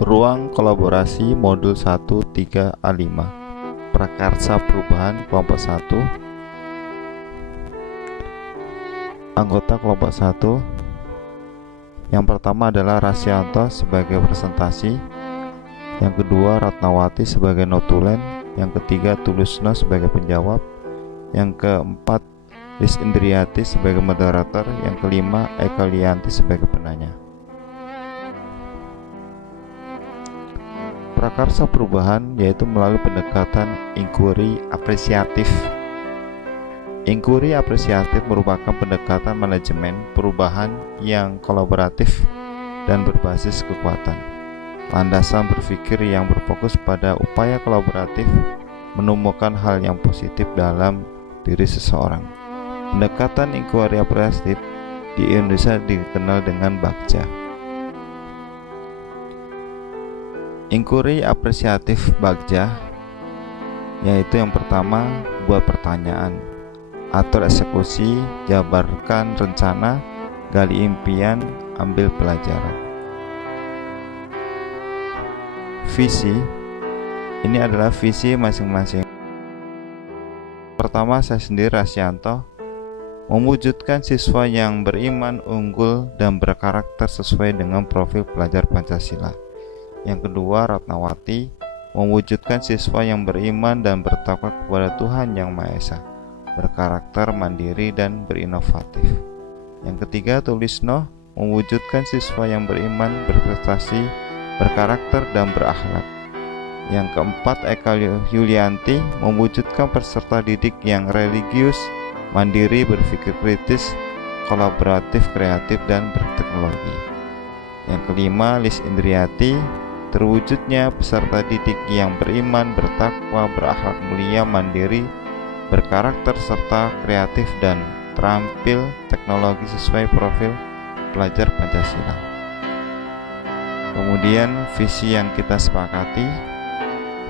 Ruang kolaborasi modul 1 3A5. Prakarsa perubahan kelompok 1. Anggota kelompok 1. Yang pertama adalah Rasyanto sebagai presentasi, yang kedua Ratnawati sebagai notulen, yang ketiga Tulusno sebagai penjawab, yang keempat Lis Indriati sebagai moderator, yang kelima Eka Lianti sebagai penanya. Prakarsa perubahan yaitu melalui pendekatan inquiry apresiatif. Inquiry apresiatif merupakan pendekatan manajemen perubahan yang kolaboratif dan berbasis kekuatan. Landasan berpikir yang berfokus pada upaya kolaboratif menemukan hal yang positif dalam diri seseorang. Pendekatan inquiry apresiatif di Indonesia dikenal dengan Bagja. Inquiry apresiatif Bagja yaitu yang pertama, buat pertanyaan, atur eksekusi, jabarkan rencana, gali impian, ambil pelajaran. Visi, ini adalah visi masing-masing. Pertama, saya sendiri Rasyanto mewujudkan siswa yang beriman, unggul, dan berkarakter sesuai dengan profil pelajar Pancasila. Yang kedua, Ratnawati mewujudkan siswa yang beriman dan bertakwa kepada Tuhan Yang Maha Esa, berkarakter mandiri dan berinovatif. Yang ketiga, Tulisno mewujudkan siswa yang beriman, berprestasi, berkarakter, dan berakhlak. Yang keempat, Eka Yulianti mewujudkan peserta didik yang religius, mandiri, berpikir kritis, kolaboratif, kreatif, dan berteknologi. Yang kelima, Lis Indriati terwujudnya peserta didik yang beriman, bertakwa, berakhlak mulia, mandiri, berkarakter, serta kreatif dan terampil teknologi sesuai profil pelajar Pancasila. Kemudian visi yang kita sepakati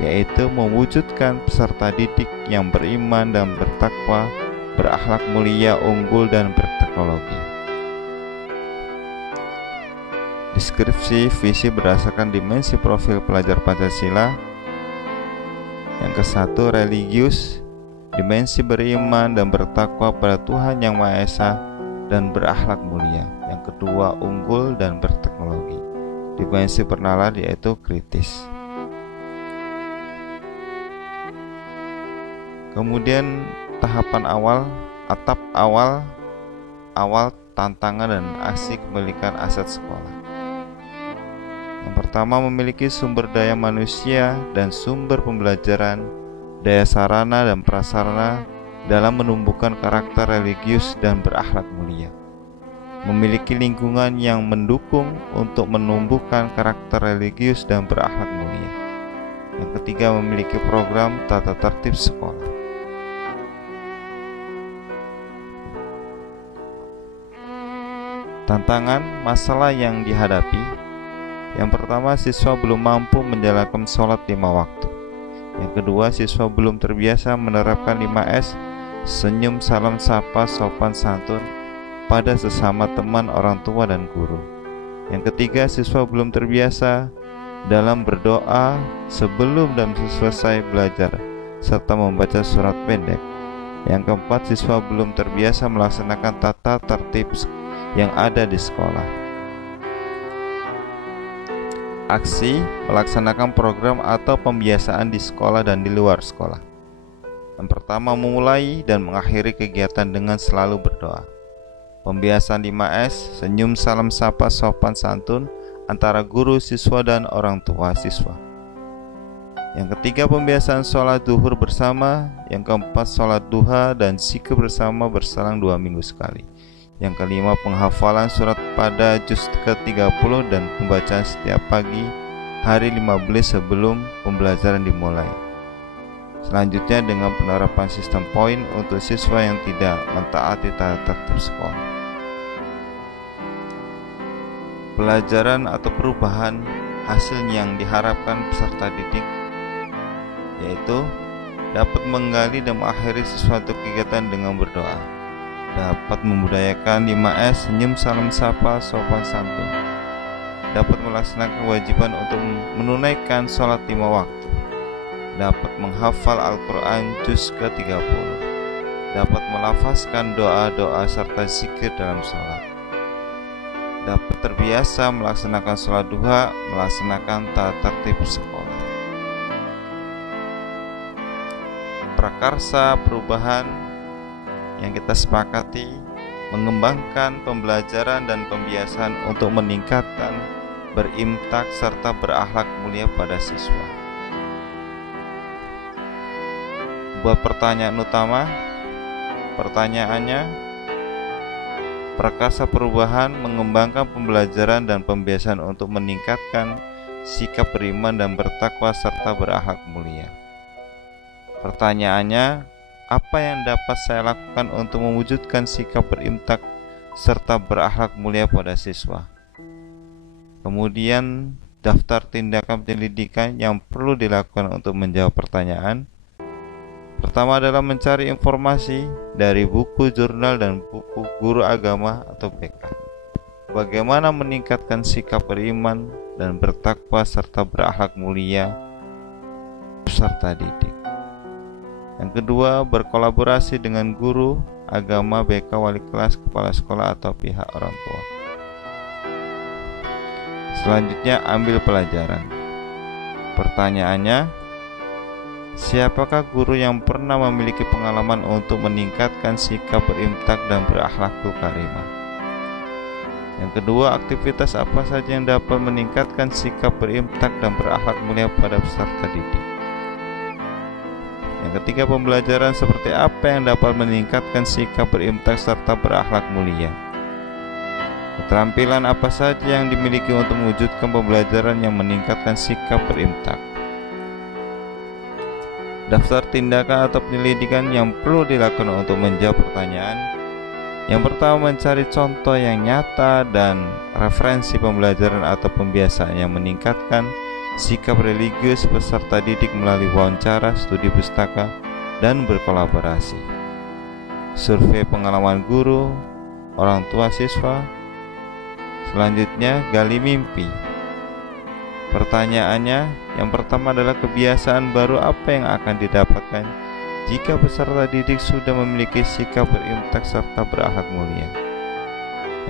yaitu mewujudkan peserta didik yang beriman dan bertakwa, berakhlak mulia, unggul, dan berteknologi. Deskripsi visi berdasarkan dimensi profil pelajar Pancasila. Yang ke-1, religius, dimensi beriman dan bertakwa pada Tuhan Yang Maha Esa dan berakhlak mulia. Yang kedua, unggul dan berteknologi, dimensi pernalar yaitu kritis. Kemudian tahapan awal, atap awal tantangan dan aksi kepemilikan aset sekolah. Yang pertama, memiliki sumber daya manusia dan sumber pembelajaran, daya sarana dan prasarana dalam menumbuhkan karakter religius dan berakhlak mulia. Memiliki lingkungan yang mendukung untuk menumbuhkan karakter religius dan berakhlak mulia. Yang ketiga, memiliki program tata tertib sekolah. Tantangan, masalah yang dihadapi. Yang pertama, siswa belum mampu menjalankan sholat 5 waktu. Yang kedua, siswa belum terbiasa menerapkan 5S, senyum, salam, sapa, sopan santun pada sesama teman, orang tua, dan guru. Yang ketiga, siswa belum terbiasa dalam berdoa sebelum dan selesai belajar, serta membaca surat pendek. Yang keempat, siswa belum terbiasa melaksanakan tata tertib yang ada di sekolah. Aksi, melaksanakan program atau pembiasaan di sekolah dan di luar sekolah. Yang pertama, memulai dan mengakhiri kegiatan dengan selalu berdoa. Pembiasaan 5S, senyum, salam, sapa, sopan santun antara guru, siswa, dan orang tua siswa. Yang ketiga, pembiasaan sholat duhur bersama. Yang keempat, sholat duha dan zikir bersama berselang 2 minggu sekali. Yang kelima, penghafalan surat pada juz ke-30 dan pembacaan setiap pagi hari 15 sebelum pembelajaran dimulai. Selanjutnya, dengan penerapan sistem poin untuk siswa yang tidak mentaati tata tertib sekolah. Pelajaran atau perubahan hasil yang diharapkan peserta didik yaitu dapat menggali dan mengakhiri sesuatu kegiatan dengan berdoa, dapat membudayakan 5S, senyum, salam, sapa, sopan santun, dapat melaksanakan kewajiban untuk menunaikan sholat 5 waktu, dapat menghafal Al-Quran juz ke-30, dapat melafazkan doa-doa serta zikir dalam sholat, dapat terbiasa melaksanakan sholat duha, melaksanakan tata tertib sekolah. Prakarsa perubahan yang kita sepakati mengembangkan pembelajaran dan pembiasaan untuk meningkatkan berimtak serta berakhlak mulia pada siswa. Buat pertanyaan utama, pertanyaannya, prakarsa perubahan mengembangkan pembelajaran dan pembiasaan untuk meningkatkan sikap beriman dan bertakwa serta berakhlak mulia. Pertanyaannya, apa yang dapat saya lakukan untuk mewujudkan sikap berimtak serta berakhlak mulia pada siswa? Kemudian, daftar tindakan penyelidikan yang perlu dilakukan untuk menjawab pertanyaan. Pertama adalah mencari informasi dari buku, jurnal, dan buku guru agama atau BK. Bagaimana meningkatkan sikap beriman dan bertakwa serta berakhlak mulia peserta didik. Yang kedua, berkolaborasi dengan guru agama, BK, wali kelas, kepala sekolah, atau pihak orang tua. Selanjutnya, ambil pelajaran. Pertanyaannya, siapakah guru yang pernah memiliki pengalaman untuk meningkatkan sikap berimtak dan berakhlakul karimah? Yang kedua, aktivitas apa saja yang dapat meningkatkan sikap berimtak dan berakhlak mulia pada peserta didik? Yang ketiga, pembelajaran seperti apa yang dapat meningkatkan sikap berimtak serta berakhlak mulia? Keterampilan apa saja yang dimiliki untuk mewujudkan pembelajaran yang meningkatkan sikap berimtak? Daftar tindakan atau penyelidikan yang perlu dilakukan untuk menjawab pertanyaan. Yang pertama, mencari contoh yang nyata dan referensi pembelajaran atau pembiasaan yang meningkatkan sikap religius peserta didik melalui wawancara, studi pustaka, dan berkolaborasi. Survei pengalaman guru, orang tua siswa. Selanjutnya, gali mimpi. Pertanyaannya, yang pertama adalah kebiasaan baru apa yang akan didapatkan jika peserta didik sudah memiliki sikap berimtak serta berakhlak mulia.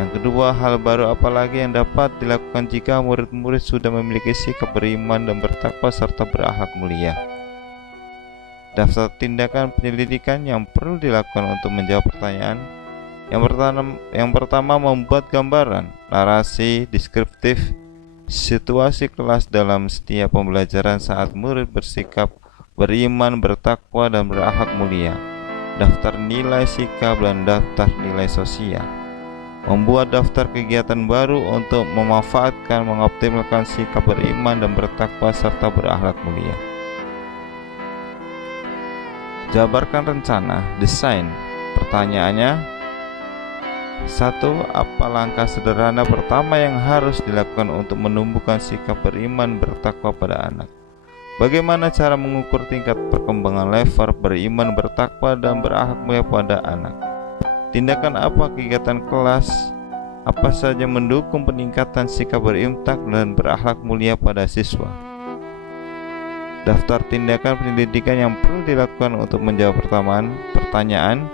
Yang kedua, hal baru apa lagi yang dapat dilakukan jika murid-murid sudah memiliki sikap beriman dan bertakwa serta berakhlak mulia. Daftar tindakan penyelidikan yang perlu dilakukan untuk menjawab pertanyaan. Yang pertama, membuat gambaran, narasi deskriptif situasi kelas dalam setiap pembelajaran saat murid bersikap beriman, bertakwa, dan berakhlak mulia. Daftar nilai sikap dan daftar nilai sosial. Membuat daftar kegiatan baru untuk memanfaatkan, mengoptimalkan sikap beriman dan bertakwa serta berakhlak mulia. Jabarkan rencana, desain. Pertanyaannya, 1. Apa langkah sederhana pertama yang harus dilakukan untuk menumbuhkan sikap beriman bertakwa pada anak? Bagaimana cara mengukur tingkat perkembangan level beriman, bertakwa, dan berakhlak mulia pada anak? Tindakan apa kegiatan kelas apa saja mendukung peningkatan sikap berimtak dan berakhlak mulia pada siswa? Daftar tindakan penyelidikan yang perlu dilakukan untuk menjawab pertanyaan.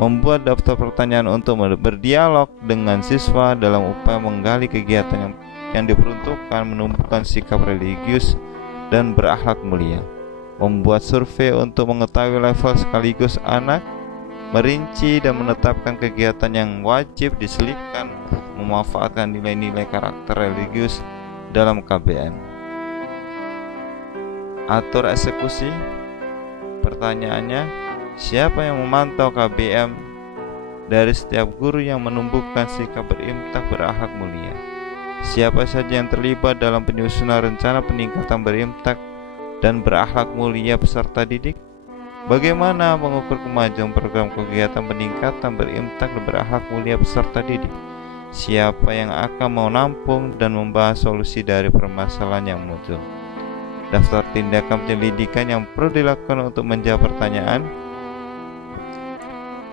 Membuat daftar pertanyaan untuk berdialog dengan siswa dalam upaya menggali kegiatan yang diperuntukkan menumbuhkan sikap religius dan berakhlak mulia. Membuat survei untuk mengetahui level sekaligus anak. Merinci dan menetapkan kegiatan yang wajib diselipkan, memanfaatkan nilai-nilai karakter religius dalam KBM. Atur eksekusi. Pertanyaannya, siapa yang memantau KBM dari setiap guru yang menumbuhkan sikap berimtak berakhlak mulia? Siapa saja yang terlibat dalam penyusunan rencana peningkatan berimtak dan berakhlak mulia peserta didik? Bagaimana mengukur kemajuan program kegiatan peningkatan berimtak dan berakhlak mulia peserta didik? Siapa yang akan menampung dan membahas solusi dari permasalahan yang muncul? Daftar tindakan penyelidikan yang perlu dilakukan untuk menjawab pertanyaan.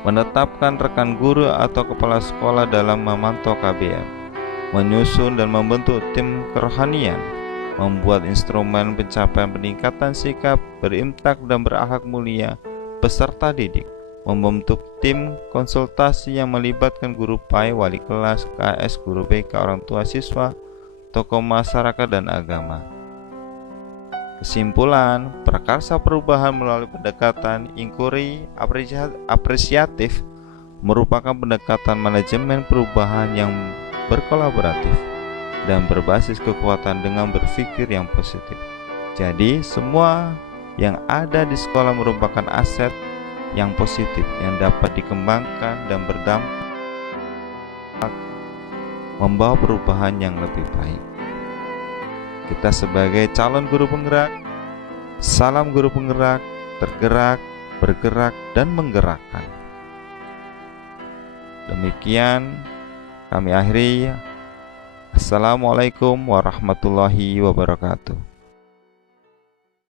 Menetapkan rekan guru atau kepala sekolah dalam memantau KBM. menyusun dan membentuk tim kerohanian, membuat instrumen pencapaian peningkatan sikap, berimtak dan berakhlak mulia, peserta didik, membentuk tim konsultasi yang melibatkan guru PAI, wali kelas, KS, guru BK, orang tua siswa, tokoh masyarakat dan agama. Kesimpulan, prakarsa perubahan melalui pendekatan inquiry apresiatif merupakan pendekatan manajemen perubahan yang berkolaboratif dan berbasis kekuatan dengan berpikir yang positif. Jadi, semua yang ada di sekolah merupakan aset yang positif yang dapat dikembangkan dan berdampak membawa perubahan yang lebih baik. Kita sebagai calon guru penggerak, salam guru penggerak, tergerak, bergerak, dan menggerakkan. Demikian kami akhiri. Assalamualaikum warahmatullahi wabarakatuh.